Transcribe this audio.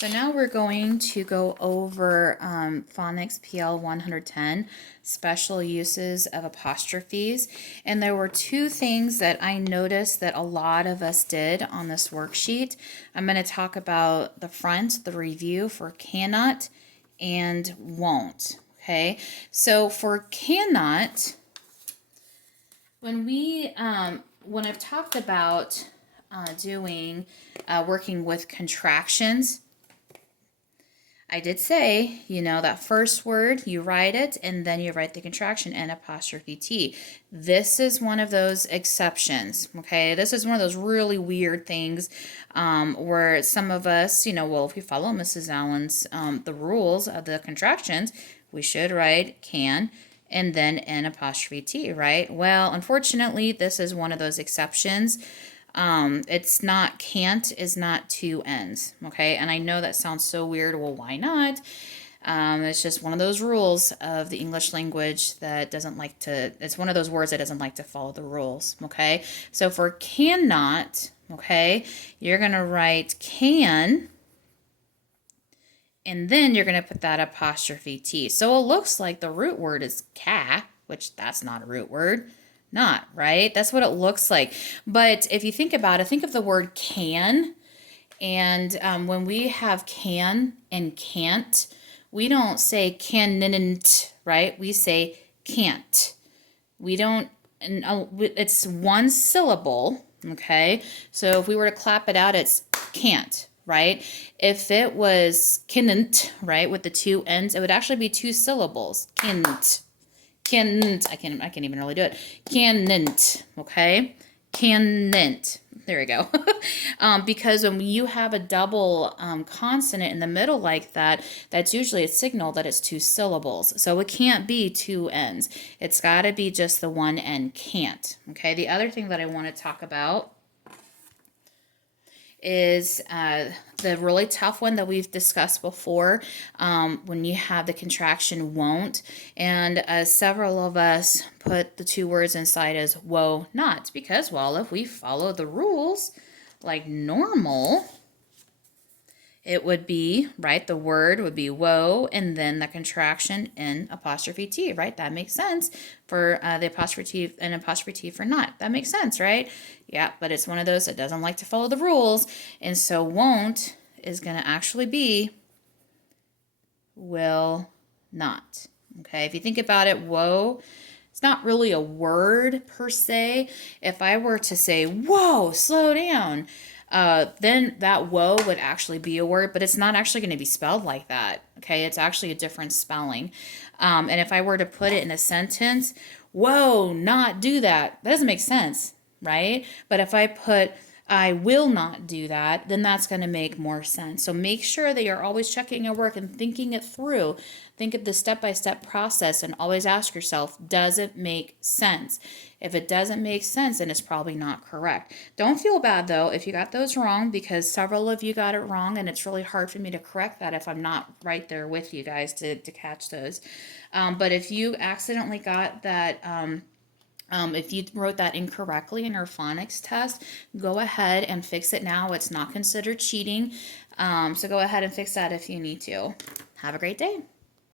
So now we're going to go over phonics PL 110, special uses of apostrophes. And there were two things that I noticed that a lot of us did on this worksheet. I'm going to talk about the front, the review for cannot and won't. Okay, so for cannot, when I've talked about working with contractions, I did say, that first word, you write it, and then you write the contraction, N apostrophe T. This is one of those exceptions, okay? This is one of those really weird things where some of us, well, if we follow Mrs. Allen's, the rules of the contractions, we should write can and then N apostrophe T, right? Well, unfortunately, this is one of those exceptions. It's not, can't is not two N's, okay? And I know that sounds so weird. Well, why not? It's just one of those rules of the English language that doesn't like to, it's one of those words that doesn't like to follow the rules, okay? So for cannot, okay, you're going to write can, and then you're going to put that apostrophe T. So it looks like the root word is ca, which that's not a root word. Not, right? That's what it looks like. But if you think about it, think of the word can. And when we have can and can't, we don't say can't, right? We say can't. We don't, it's one syllable, okay? So if we were to clap it out, it's can't, right? If it was can't, right, with the two N's, it would actually be two syllables. Can't. Can't, I can't even really do it. Can't, okay? Can't. There we go. Because when you have a double consonant in the middle like that, that's usually a signal that it's two syllables. So it can't be two N's. It's got to be just the one N, can't. Okay, the other thing that I want to talk about is the really tough one that we've discussed before, when you have the contraction won't, and several of us put the two words inside as woe not, because, well, if we follow the rules like normal, it would be, right, the word would be woe and then the contraction in apostrophe T, right? That makes sense for the apostrophe and apostrophe T for not. That makes sense, right? Yeah, but it's one of those that doesn't like to follow the rules. And so won't is going to actually be will not. Okay, if you think about it, woe, it's not really a word per se. If I were to say, whoa, slow down, then that whoa would actually be a word, but it's not actually going to be spelled like that. Okay, it's actually a different spelling. And if I were to put it in a sentence, whoa, not do that, that doesn't make sense, right? But if I put I will not do that, then that's going to make more sense. So make sure that you're always checking your work and thinking it through. Think of the step-by-step process and always ask yourself, does it make sense? If it doesn't make sense, then it's probably not correct. Don't feel bad, though, if you got those wrong, because several of you got it wrong, and it's really hard for me to correct that if I'm not right there with you guys to catch those. But if you accidentally got that... if you wrote that incorrectly in your phonics test, go ahead and fix it now. It's not considered cheating. So go ahead and fix that if you need to. Have a great day.